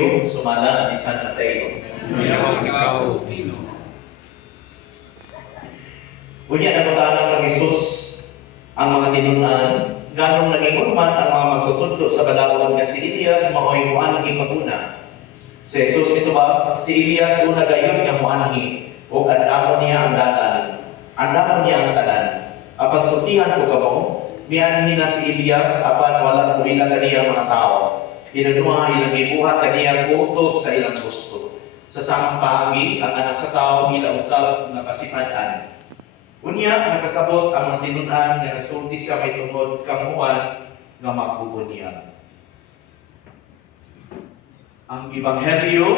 Evangelyo sumala ni San Mateo. Mayroong ikaw. Unya nagpatana kang Jesus ang mga tinunan, ganong naging man ang mga magtutudlo sa balawon nga si Elias mao'y muanhi maguna. Si Jesus ito ba, si Elias una gayon nga muanhi, o andamon niya ang dalan. Andamon niya ang tanan. Apan sultihan ko kamo, mianhi na si Elias apan wala ko ila kaniya mga tao. Inunuha ilang ibuhat kaniya kutob sa ilang gusto. Sa samang paagi, ang anak sa tao ila usab nga kasipadan. Unya, nakasabot ang mga tinunan nga nasulti siya may tungod kamuan nga magbubunyag. Ang Ebanghelyo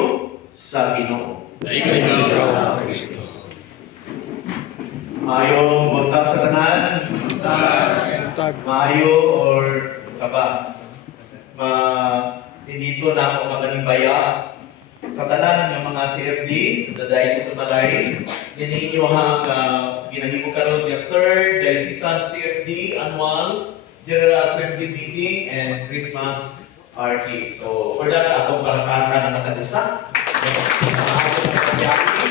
sa Ginoo. Ikaw, Kristo. Mayong buntag sa tanan. Mayo or saba. Dito na ako magalimbaya sa tanan ng mga CFD, sa Diocese of Malay. Ninyo hang ginahimo karon yung 3rd Diocesan CFD Annual General Assembly Meeting and Christmas Party. So, for that, akong palakatan ng matagusa. Maayo ng pagyaki,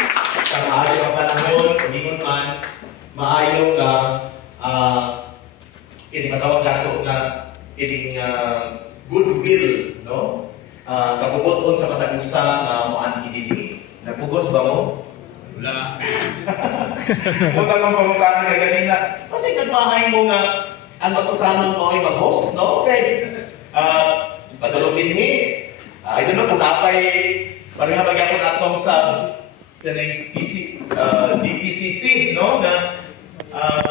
sa maayo ang panahon, kumingon man, maayo nga, matawag nato nga, goodwill, no? Kabubuton sa matagusa nga moan hidini. Nagpugos ba mo? Wala. Kung kang pamukhaan ka ganina, kasi nagmahay mo nga ang matusanon mo ay mag-host, no? Okay. Padulong dinhi. I don't know kung napay pareha magyapon atong sa DPCC, no? Na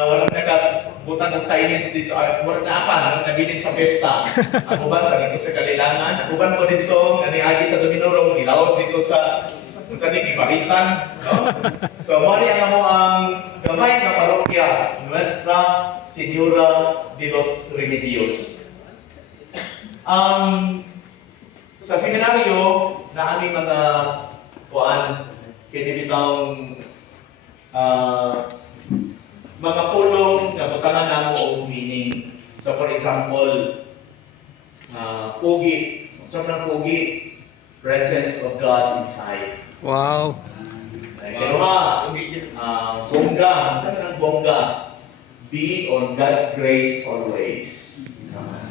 walang nakabutang ng silence dito. Wala na apa, nabilin sa pesta. Ang uban pa dito sa Kalilangan. Ang uban ko dito, naniagi sa Dominurong, nilaos dito sa Ibaritan. No? So, mali ang gamay na parokya, Nuestra Señora de los Remedios. Sa seminaryo, na aming mga kinibitang mga pulong na butangan na mo o meaning. So for example, pugi. Sobrang pugi, presence of God inside. Wow. Kaya bongga. Saan ang bongga? Be on God's grace always.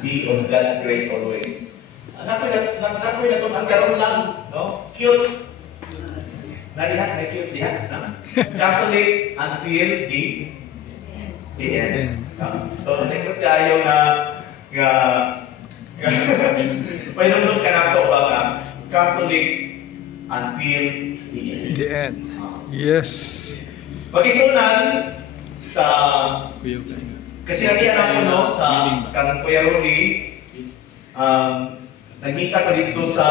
Be on God's grace always. Nakoy na ito, ang karoon lang. No? Cute. Nalihat na cute dihat. Catholic until the end. So, nagpot kayo na painunod ka na ito ba nga Catholic until the end. The end. Yes. Pag-isunan sa kasi halian ako no sa kang Kuya Rudy, nag-isa ka dito sa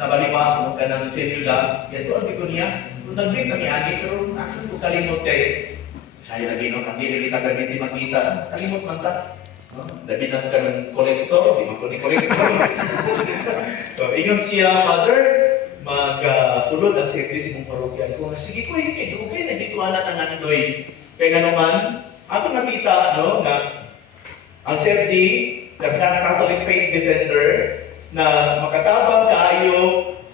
Nabaliba kung kanang selula, yan to ang ko niya. Kung nag-link kami ani, pero actually kung kalimot kay saya lagi no, hindi kita kami di makita, kalimot man ta. Dahil na ka ng kolektor, di man ko ni kolektor. So, ingon siya, Father, mag-sulod ang service mong parokya. Ko, sige ko, okay, naging ko anak ang andoy. Kaya nga naman, ako nakita, no, na ang CFD, the Catholic Faith Defender, na makatabang kaayo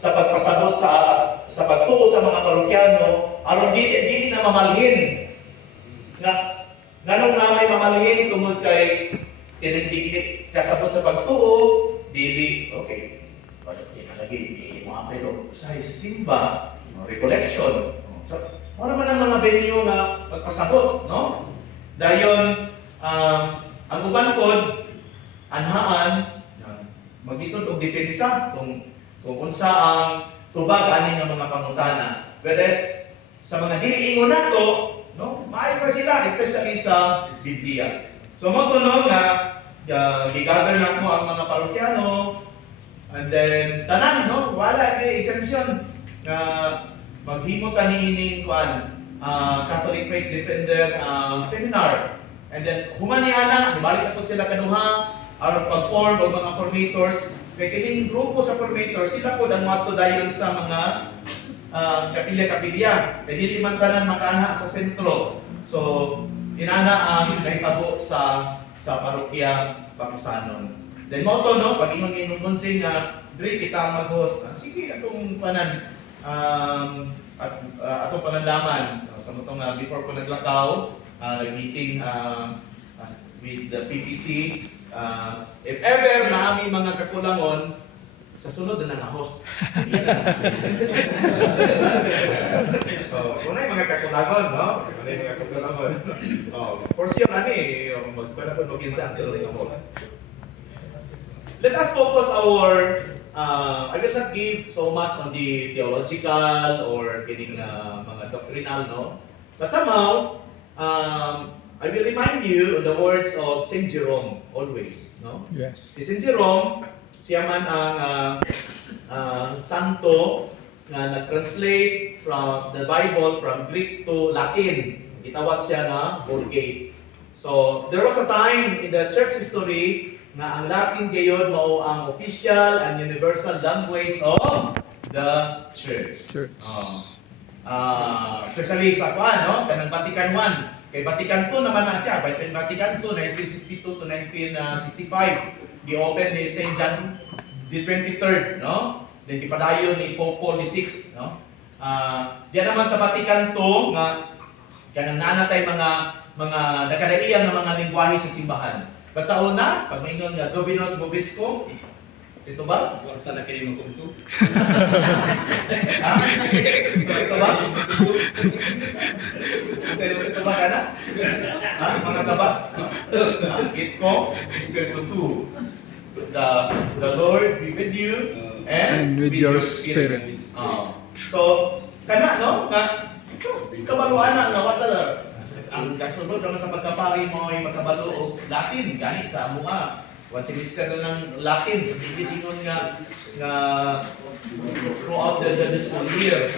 sa pagpasabot sa pagtuo sa mga parokyano, aron dili na mamalhin. Nganong namay mamalhin tungod kay tinigdig kasabot sa pagtuo, dili okay. Lagi mo apelo sa simba, recollection. So, wala man ang mga venue na pagpasabot, no? Dayon ang uban pod anhaan magisod og depensa kung unsa ang tubag ani nga mga pangutana. Whereas sa mga dili ingon nato, no, maayo pa sila especially sa Biblia. So mo to no nga gigather na ko ang mga parokyano and then tanan no, wala kay exemption nga maghimo ta niining kuan Catholic Faith Defender seminar. And then humani ana, balik na sila kaduha aron pag-form og mga formators. Kaya kining grupo sa formators, sila po ang mato dayon sa mga kapilya-kapilya. Kaya dili man tanan makaanha sa sentro. So, inana ang nahitabo sa parokya Bakusanon. Then mo to no, pag ingon nga Dre, kita ang mag-host. Sige, atong panan, atong panandaman. Sa motong before ko naglakaw, nag-meeting with the PPC. If ever na aming mga kakulangon, sa sunod na nang-host. Kung na yung mga kakulangon, no? Kung na yung mga kakulangon. For sure, magpanapon mo kinsa ang sunod ng host. Let us focus our, I will not give so much on the theological or getting mga doctrinal, no? But somehow, I will remind you of the words of Saint Jerome always, no? Yes. Si Saint Jerome, siya man ang santo na nag-translate from the Bible from Greek to Latin. Itawag siya na Vulgate. So, there was a time in the church history na ang Latin gayon mao ang official and universal language of the church. Especially sa kuan, no? Kanang Vatican I. Kay Vatican II naman na siya. Vatican II, 1962 to 1965. Di-open ni St. John the 23rd, no? Then ipadayon ni Pope Paul VI, no? Diyan naman sa Vatican II nga kanang nanatay mga nakadaiyang na mga lengguwahe sa simbahan. But sa una, pag maingon nga Dominus Vobiscum, ito ba? Kwarta na kayo magkungkong. Ito ba? Ito ba ka na? Mga kabats? Itko, Espiritu Tu. The Lord be with you and with your spirit. So, kana, no? Kabaluan na, nawata na. Ang kasunod naman sa pagkapari mo ay magkabalo o Latin, gani sa mga. One semester na ng Latin, so tigitingon nga throughout the school year.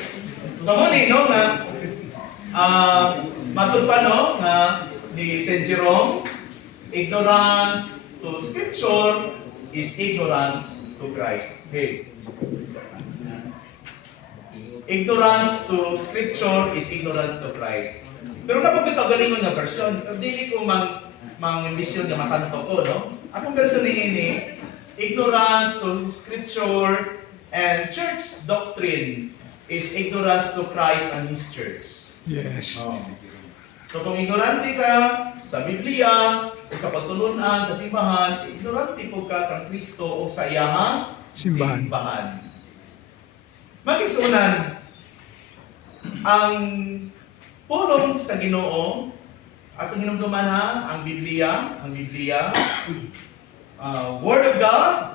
So muli, no, nga matod pa, no, nga ni Saint Jerome, ignorance to Scripture is ignorance to Christ. Okay. Ignorance to Scripture is ignorance to Christ. Pero napag kagalingon nga version, dili ko mang mission nga masanto ko, no? Akong version ni ignorance to Scripture and church doctrine is ignorance to Christ and His church. Yes. So kung ignorante ka sa Biblia, o sa pagtulunan, sa simbahan, ignorante po ka kang Kristo o sa iyahang simbahan. Magigsunan, ang pulong sa Ginoo, atong hinumduman ang Biblia, Word of God,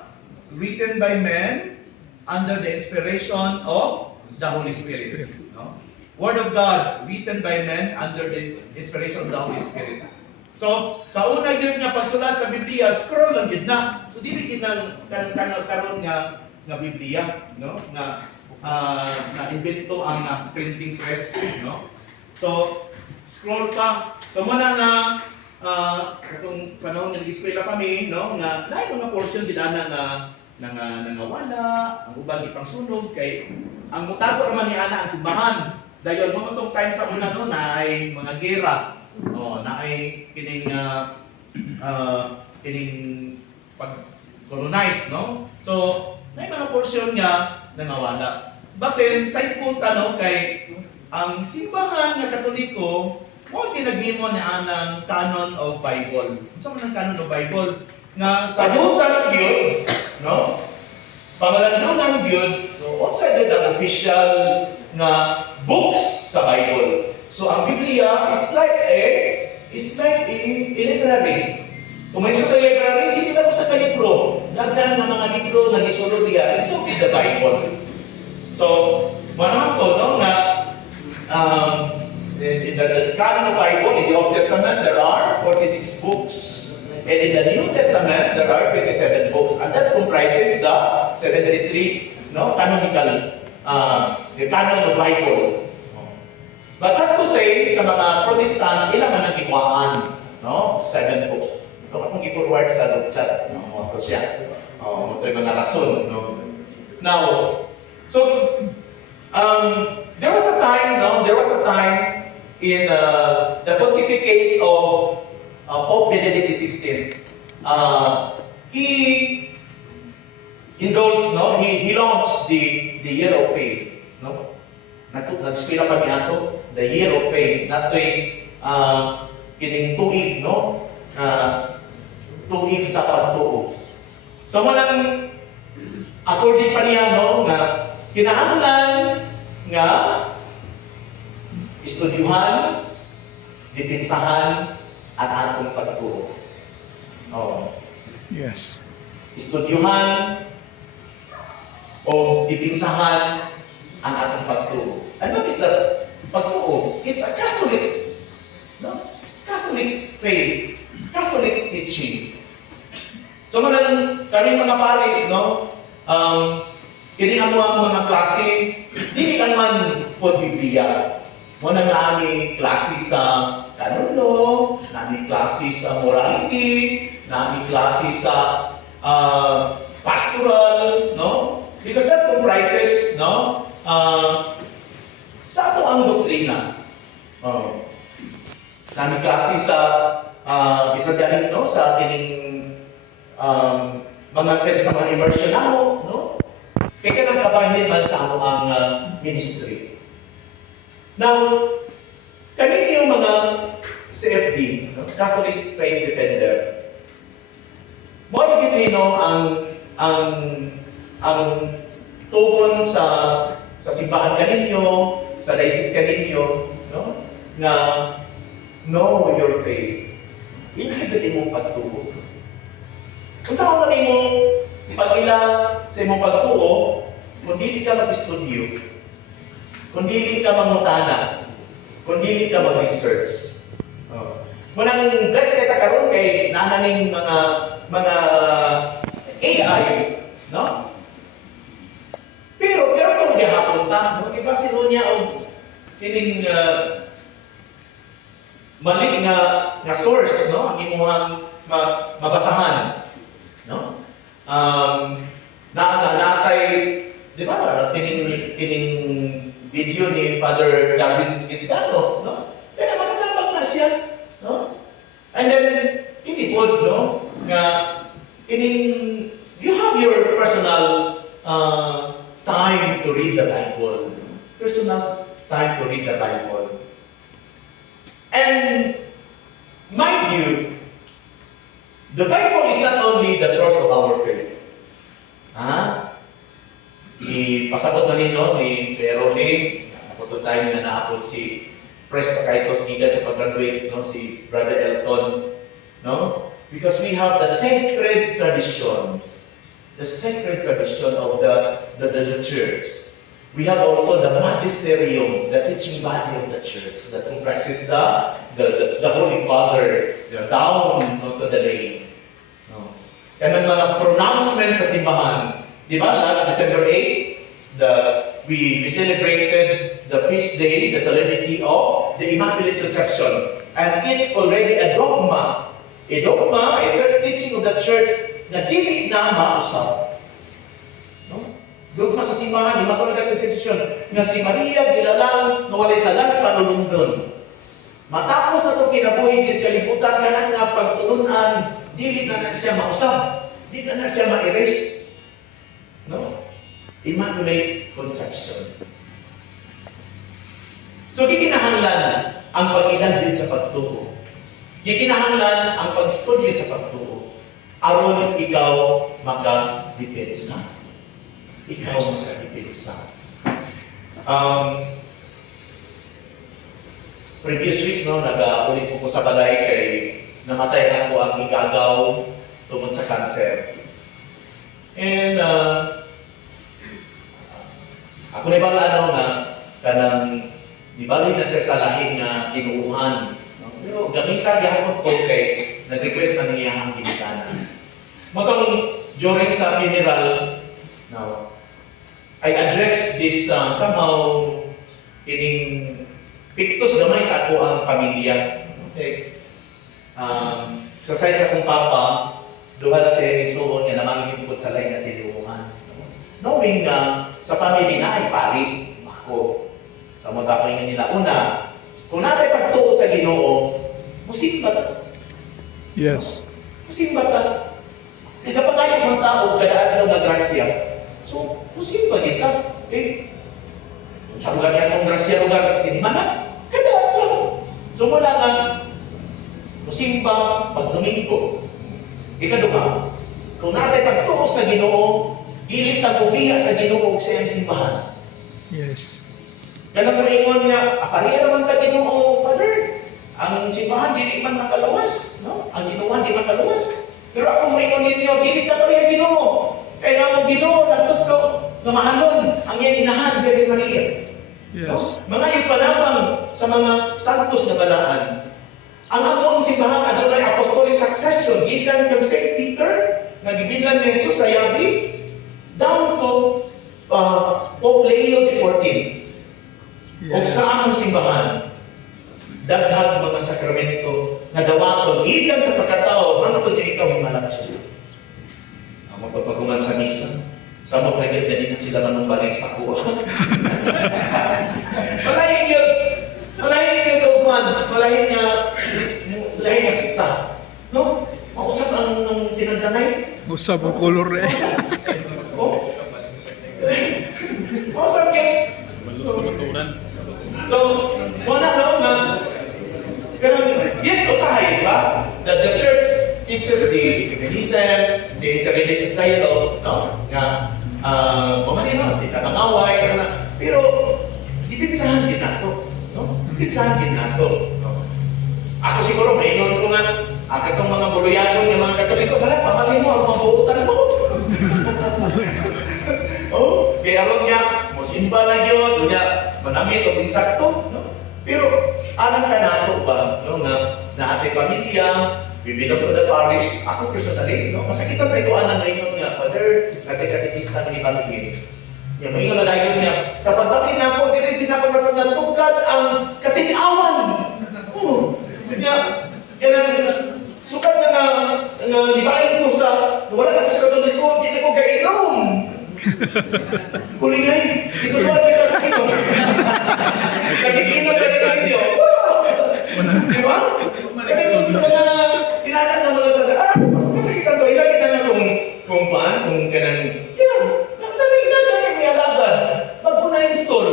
written by men, under the inspiration of the Holy Spirit. No? Word of God, written by men, under the inspiration of the Holy Spirit. So, sa una yun nga pagsulat sa Biblia, scroll lang yun na. So, dili yun karon nga Biblia, no? Na-invento ang printing press, no? So, scroll pa. So, muna nga, itong panahon na nag-eskwela kami, no? Nga, na mga portion din na nangawala, ang ubang ipang sunog, kay ang mutago naman ni Ana ang simbahan. Dahil mga itong time sa una, no, na ay mga gera, na ay kining pag-colonize, no? So, may mga portion nga nangawala. But then, thankful no, kay ang simbahan nga Katoliko, mo ginaghimo ni anang canon of Bible. Unsa man ang canon of Bible? Nga sa dugang gyud, no? Pangalandunan gyud, so unsa gyud ang official nga books sa Bible. So ang Biblia is like a library. Kung may sa library, hindi lang sa libro. Daghan nga mga libro nga gisulod diya, and so is the Bible. So, manaman ko, no, nga in the canon of Bible, in the Old Testament, there are 46 books. And in the New Testament, there are 27 books. And that comprises the 73 canonical, the canon of Bible. But sad to say, sa mga Protestant, ilan man ang iwaan, no? 7 books. Ito akong i-forward sa group chat. No? Ito siya. Ito yung mga rason. No? Now, so, there was a time in the pontificate of Pope Benedict XVI. He indulged, no? He launched the year of faith, no? Nag-spila pa niya ito, the year of faith, nato'y kining tuig, no? Tuig sa pagtuo. So, manang, according pa niya, no, nga, kinahanglan nga, estudyuhan, dipinsahan, at atong pagtuo. Oh. Yes. Estudyuhan, o dipinsahan, ang atong pagtuo. And what is that pagtuo? It's a Catholic, no? Catholic faith, Catholic teaching. So kami mga pari, no? Kini ang mga klase, dili lang man po Biblia. Muna nami klase sa canon law, nami klase sa morality, nami klase sa pastoral, no? Because that comprises, no? Sa ato ang doktrina. Nami klase sa isagaling, no? Sa kining sa mga immersion namo, no? Kaya ka nang kabahin man sa ato ang ministry. Now, kanina yung mga CFD, no? Catholic Faith Defender, mo magiging no, ang tugon sa simbahan kaninyo, sa diocese kaninyo, no? Na know your faith. Inhibit imong pagtuo. Kung saan man imong pag-ila sa imong pagtuo, kung dili ka mag-estudyo, kung dili ka mangutana, kung dili ka mag-research. Munang blessed kita karon kay nananing mga AI, no? Pero kung gihapon ta, no? Iba sino niya og kining mali nga source, no? Ang imuhang mabasahan, no? Naatay, di ba? Kining video ni Father David Gitano, no? Kaya magandang na siya, no? And then, kinipod, no? Nga, you have your personal time to read the Bible. Personal time to read the Bible. And, mind you, the Bible is not only the source of our faith. Ipasabot na ninyo ni Perole, napunto tayo na naapod si Fresh Pakaitos gikan sa pag-graduate, no? Si Brother Elton, no? Because we have the sacred tradition of the church. We have also the magisterium, the teaching body of the church that comprises the Holy Father, down to the lay. No? Kanang mga pronouncements sa simbahan. Di ba? Last December 8, we celebrated the feast day, the solemnity of the Immaculate Conception. And it's already a dogma. A dogma, a teaching of the church na dili na mausap. No? Dogma sa simbahan, Immaculate Conception, na si Maria gilalang na walay salag panulundon. Matapos na itong kinabuhi, is kalibutan ka na nga pagtununan, dili na siya mausap, dili na siya ma-erase. No? Immaculate Conception. So, gikinahanglan ang pag-ilan din sa pagtuo. Gikinahanglan ang pag-study sa pagtuo. Aron ikaw maka-depensa. Ikaw maka-depensa. Previous weeks, no, nag-ulit ko sa balay kay namatay na ko ang igagaw tungkol sa cancer. And ako na bang nga kanang ibalik na siya sa lahing na tinuuhan. No? Pero gamisa gihapon ko kay nag-request na niya ang ginikanan. Matang during sa funeral, no, I address this somehow kining pictus gamay sa ako ang pamilya. Okay. Sa side sa akong papa, duha na siya isuon nga namanghimpot sa lain na tinuuhan. Knowing sa family na ay pari, ako. Sa mga ko nila. Una, kung natin pagtuo sa Ginoo, musimba ta. Yes. Musimba ta. Kaya kapag tayo ng tao, kadaan daw na grasya. So, posible kita. Eh, sa lugar niya itong grasya lugar, sinimana, kadaan lang. So, wala nga, musimba, pag Domingo. Ikaduha, kung natin pagtuos sa Ginoo, ilit ang umiya sa Ginoo sa iyang simbahan. Yes. Kaya mo ingon nga, apariya naman ta Ginoo, Father. Ang simbahan, dili man makaluwas. No? Ang Ginoo, di makaluwas. Pero ako mo ingon ninyo, dili ta pariya Ginoo. Kaya nga mo Ginoo, natutlo, nga mahalon, ang iyang inahan, Virgin Maria. Yes. No? Mga ipanabang sa mga santos na balaan. Ang among simbahan adunay apostolic succession gikan kang St. Peter nga gibilang ni Jesus sa Yabi down to Pope Leo XIV. O Yes. sa among simbahan daghang mga sakramento nga dawaton gikan sa pagkatao hangtod nga ikaw himalatyo. Ang magpapaguman sa misa sa mga kagad na sila manumbalik sa kuha. Malahin yun! Malahin yun looban! Malahin nga sita. No? Mausap ang tinagdanay. Usap ang color eh. Oh? Mausap yun. So, wala na pero yes, usahay, di ba? The church teaches the ecumenism, the interreligious dialogue, no? Nga, no? Di ka mangaway, pero dipinsahan din nato, no? Dipinsahan din nato. Ako siguro, maingon ko nga, itong mga buluyagon ng mga Katoliko, hala, pamalin mo, ang mga buutan mo. Oh, kaya ron nga, musimba na yun, manamit o insakto, no? Pero, alam ka nato ba, no, na ating pamilya, bibilang to the parish, ako personally, no, masakitan na ito anang ngayon nga, Father, nagkakatikista ng ibangin. Yung mga na dayon niya, sa pagbakin na ako, din ako natugad ang kating-awan. Oh, kaya sukat na libain ko sa, wala na sa Katoliko, hindi ko kainom. Kulingay, ito doon may nakakinom. Nakikinom na rin ninyo. Di ba? Tinadak na mga talaga, mas kasakitan to, ilang kita nga kung paan, kung ganang, yan, nagdamig na kami may alagad. Pag po na-install,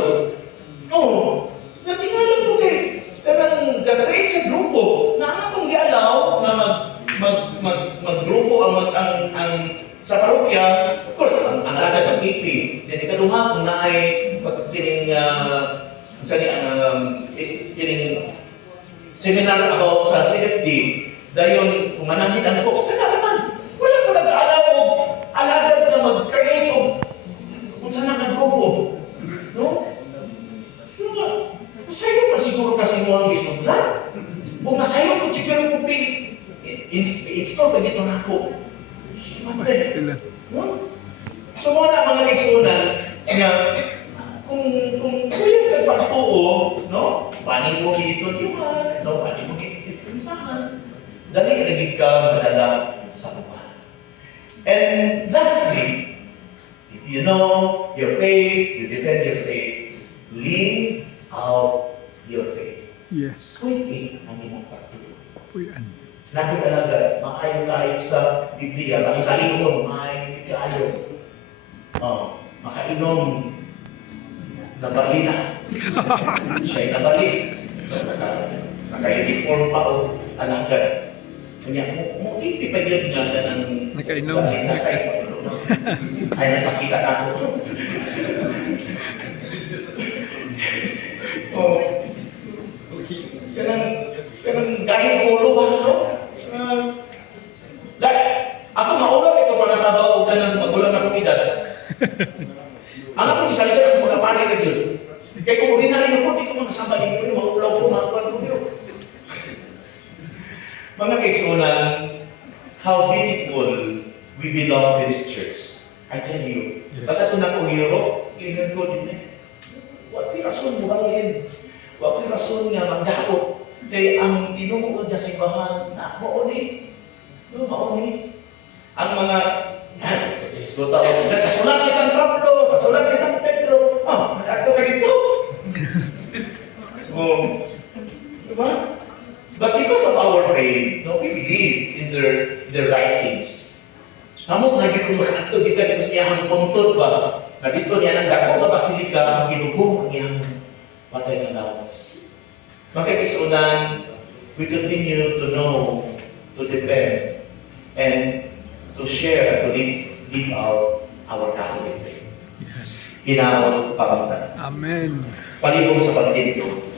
natingalan ko kay, kanang gagawin sa grupo, na akong gialaw na mag-grupo ang sa parokya, of course, ang alagad ng KP. Then ikaduha, kung naay kining seminar about sa CFD, dayon kung manangit ang COPS, naman, wala ko nag-aalaw o alagad na mag-create o kung saan ang grupo. No? Masayo pa siguro kasi mo ang gisugdan. Kung masayo po siguro kung install pa dito na ako. Ilan? No? So mga igsunan nga kung kuya ka pagtuo, no? Paning mo gistudyuhan, no? Paning mo gipinsahan, dali ka naging ka madala sa lupa. And lastly, if you know your faith, you defend your faith, live out your faith. Yes. Kuwiti ang imong pagtuo. Puyan. Nabi talaga, maayon kayo sa Biblia, makikalihon, maayon kayo. Makainom ng balina. Siya'y nabali. Naka-uniform pa o alagad. Kanya, mukiti pa yun nga ng Nakainom. balina sa isa. Ay, napakita na ako. Kanang gahing ulo ba, no? Dahil, ako maulang ito para sa bago ka ng magulang akong edad. Ang ako isalitan ang pagkapani na Diyos. Kaya kung ordinary ko, di ko makasama dito yung maulaw ko, makuhan ko dito. Mga kaigsunan, how beautiful we belong to this church. I tell you, Yes. pagka ito na kong Europe, kailan ko din eh. Wala rason mo bangin. Wala rason nga magdakot. Kaya ang tinuod na simbahan na mauni. No, mauni. Ang mga sa sulat ni San Pablo, sa sulat ni San Pedro, nag-acto ka dito. Diba? But because of our faith, no, we believe in their writings. Samot lagi kung makato kita dito sa iyang puntod ba, na dito niya ng dako nga basilika, ginugong ang iyang patay na lawas. Makikisunan, we continue to know, to defend, and to share and to live out our Catholic faith. Yes. Hinaon pamantan. Amen. Palibog sa pagtinto,